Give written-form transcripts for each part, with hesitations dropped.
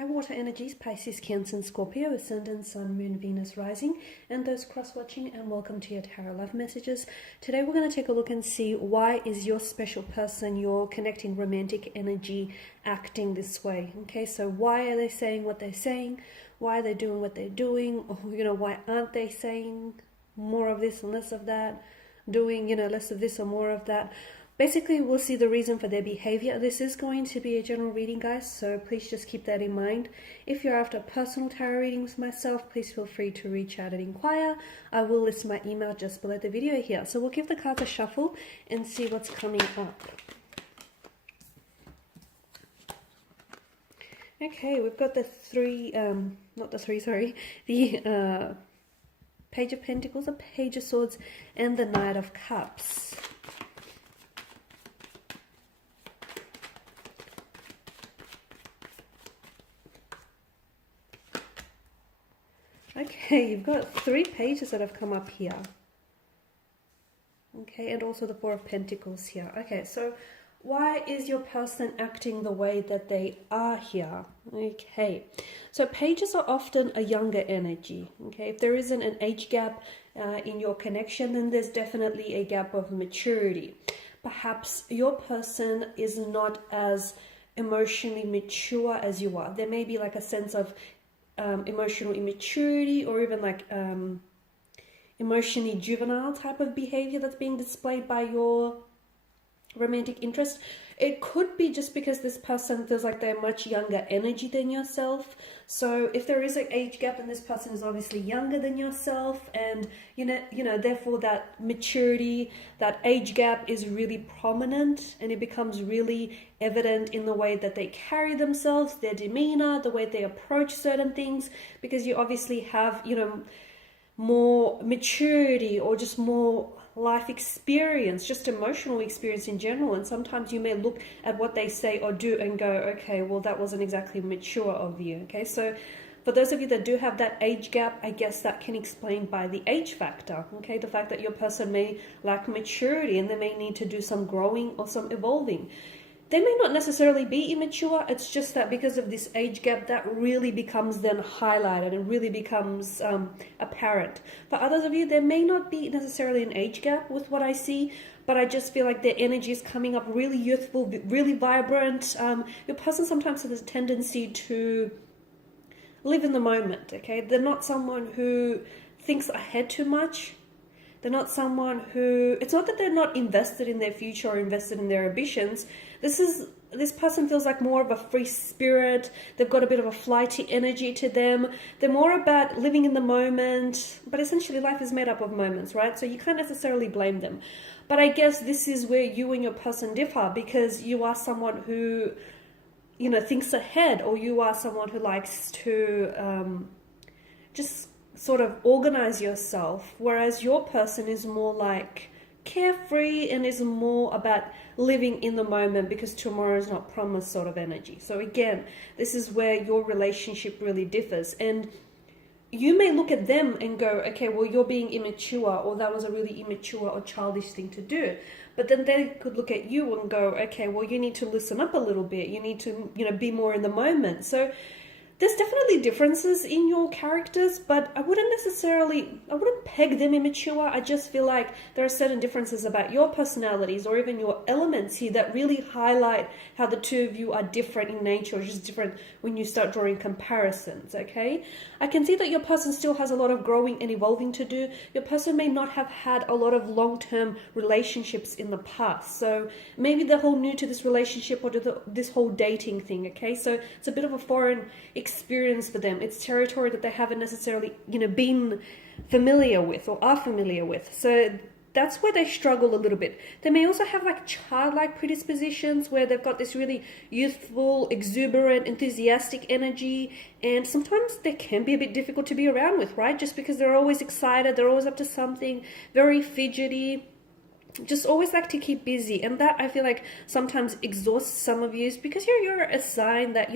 Hi water energies, Pisces, Cancer and Scorpio, Ascendant, Sun, Moon, Venus, Rising, and those cross-watching, and welcome to your Tarot Love Messages. Today we're going to take a look and see why is your special person, your connecting romantic energy, acting this way. Okay, so why are they saying what they're saying? Why are they doing what they're doing? Or, why aren't they saying more of this and less of that? Doing, less of this or more of that? Basically, we'll see the reason for their behavior. This is going to be a general reading, guys, so please just keep that in mind. If you're after personal tarot reading with myself, please feel free to reach out and inquire. I will list my email just below the video here. So we'll give the cards a shuffle and see what's coming up. Okay, we've got the Page of Pentacles, a Page of Swords, and the Knight of Cups. Okay, you've got 3 pages that have come up here. Okay, and also the Four of Pentacles here. Okay, so why is your person acting the way that they are here? Okay, so pages are often a younger energy. Okay, if there isn't an age gap in your connection, then there's definitely a gap of maturity. Perhaps your person is not as emotionally mature as you are. There may be like a sense of emotional immaturity, or even like emotionally juvenile type of behavior that's being displayed by your romantic interest. It could be just because this person feels like they're much younger energy than yourself. So if there is an age gap, and this person is obviously younger than yourself, and therefore that maturity, that age gap is really prominent, and it becomes really evident in the way that they carry themselves, their demeanor, the way they approach certain things, because you obviously have more maturity, or just more life experience, just emotional experience in general. And sometimes you may look at what they say or do and go, okay, well, that wasn't exactly mature of you. Okay, so for those of you that do have that age gap, I guess that can explain by the age factor. Okay, the fact that your person may lack maturity and they may need to do some growing or some evolving. They may not necessarily be immature, it's just that because of this age gap, that really becomes then highlighted and really becomes apparent. For others of you, there may not be necessarily an age gap with what I see, but I just feel like their energy is coming up really youthful, really vibrant. Your person sometimes has a tendency to live in the moment, okay? They're not someone who thinks ahead too much. They're not someone who, it's not that they're not invested in their future or invested in their ambitions. This person feels like more of a free spirit. They've got a bit of a flighty energy to them. They're more about living in the moment, but essentially life is made up of moments, right? So you can't necessarily blame them. But I guess this is where you and your person differ, because you are someone who, thinks ahead, or you are someone who likes to just sort of organize yourself, whereas your person is more like carefree and is more about living in the moment because tomorrow is not promised sort of energy. So again, this is where your relationship really differs, and you may look at them and go, okay, well, you're being immature, or that was a really immature or childish thing to do. But then they could look at you and go, okay, well, you need to loosen up a little bit. You need to, be more in the moment. So there's definitely differences in your characters, but I wouldn't peg them immature. I just feel like there are certain differences about your personalities, or even your elements here, that really highlight how the two of you are different in nature, or just different when you start drawing comparisons, okay? I can see that your person still has a lot of growing and evolving to do. Your person may not have had a lot of long-term relationships in the past, so maybe they're whole new to this relationship, or to this whole dating thing, okay? So it's a bit of a foreign experience for them. It's territory that they haven't necessarily, been familiar with or are familiar with. So that's where they struggle a little bit. They may also have like childlike predispositions, where they've got this really youthful, exuberant, enthusiastic energy, and sometimes they can be a bit difficult to be around with, right? Just because they're always excited, they're always up to something, very fidgety, just always like to keep busy. And that, I feel like, sometimes exhausts some of you, because you're a sign that,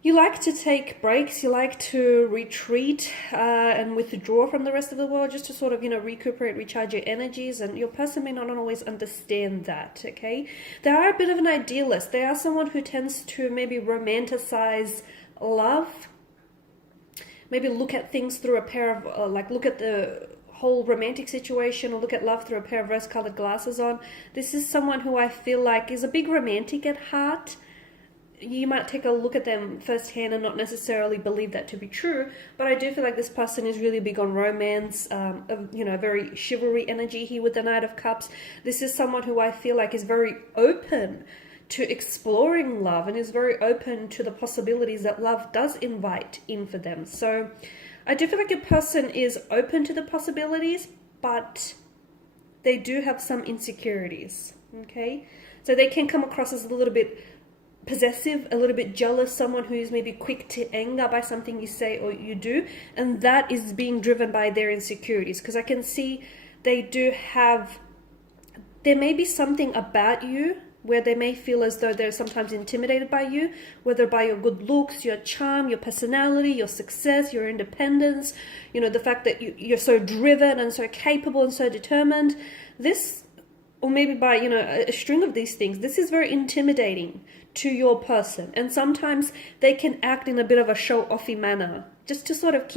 You like to take breaks, you like to retreat and withdraw from the rest of the world just to sort of, recuperate, recharge your energies, and your person may not always understand that, okay? They are a bit of an idealist. They are someone who tends to maybe romanticize love, maybe look at things through a pair of, look at the whole romantic situation or look at love through a pair of rose-colored glasses on. This is someone who I feel like is a big romantic at heart. You might take a look at them firsthand and not necessarily believe that to be true, but I do feel like this person is really big on romance, very chivalry energy here with the Knight of Cups. This is someone who I feel like is very open to exploring love and is very open to the possibilities that love does invite in for them. So I do feel like a person is open to the possibilities, but they do have some insecurities, okay? So they can come across as a little bit possessive, a little bit jealous, someone who is maybe quick to anger by something you say or you do, and that is being driven by their insecurities, because I can see there may be something about you where they may feel as though they're sometimes intimidated by you, whether by your good looks, your charm, your personality, your success, your independence, the fact that you're so driven and so capable and so determined. This, or maybe by, a string of these things, this is very intimidating to your person. And sometimes they can act in a bit of a show-offy manner, just to sort of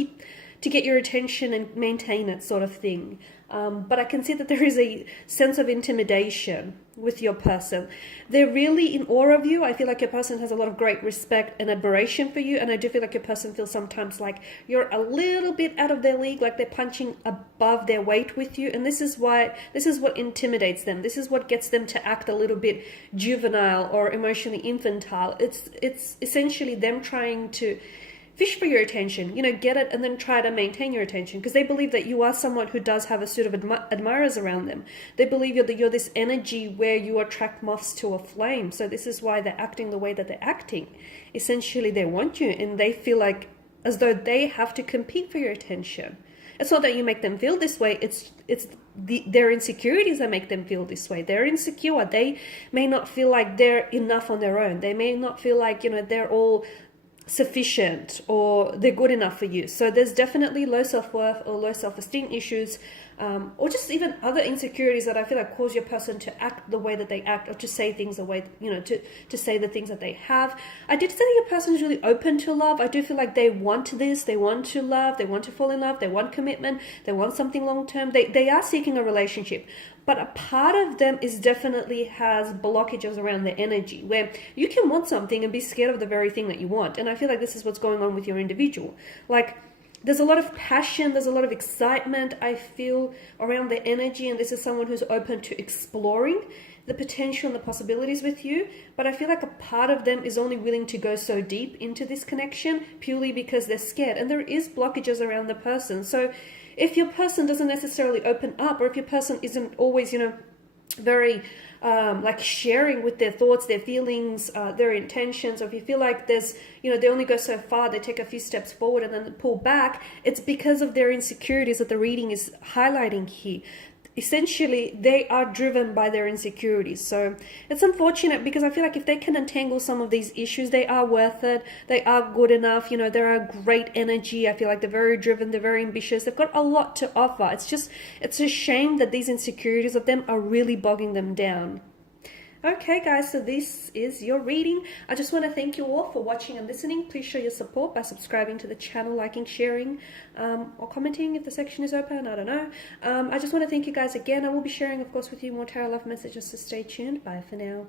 get your attention and maintain it sort of thing. But I can see that there is a sense of intimidation with your person. They're really in awe of you. I feel like your person has a lot of great respect and admiration for you, and I do feel like your person feels sometimes like you're a little bit out of their league, like they're punching above their weight with you, and this is what intimidates them. This is what gets them to act a little bit juvenile or emotionally infantile. It's essentially them trying to fish for your attention, get it and then try to maintain your attention, because they believe that you are someone who does have a suit of admirers around them. They believe you're this energy where you attract moths to a flame. So this is why they're acting the way that they're acting. Essentially, they want you, and they feel like as though they have to compete for your attention. It's not that you make them feel this way. It's their insecurities that make them feel this way. They're insecure. They may not feel like they're enough on their own. They may not feel like, they're all sufficient or they're good enough for you. So there's definitely low self-worth or low self-esteem issues, or just even other insecurities that I feel like cause your person to act the way that they act, or to say things the way, to say the things that they have. I did say that your person is really open to love. I do feel like they want this, they want to love, they want to fall in love, they want commitment, they want something long-term. They are seeking a relationship. But a part of them definitely has blockages around their energy, where you can want something and be scared of the very thing that you want. And I feel like this is what's going on with your individual. Like, there's a lot of passion, there's a lot of excitement, I feel, around their energy. And this is someone who's open to exploring the potential and the possibilities with you. But I feel like a part of them is only willing to go so deep into this connection purely because they're scared. And there is blockages around the person. So if your person doesn't necessarily open up, or if your person isn't always, very sharing with their thoughts, their feelings, their intentions, or if you feel like there's, they only go so far, they take a few steps forward and then pull back, it's because of their insecurities that the reading is highlighting here. Essentially, they are driven by their insecurities. So it's unfortunate, because I feel like if they can untangle some of these issues, they are worth it. They are good enough. They're a great energy. I feel like they're very driven. They're very ambitious. They've got a lot to offer. It's a shame that these insecurities of them are really bogging them down. Okay, guys, so this is your reading. I just want to thank you all for watching and listening. Please show your support by subscribing to the channel, liking, sharing, or commenting if the section is open. I don't know. I just want to thank you guys again. I will be sharing, of course, with you more tarot love messages, so stay tuned. Bye for now.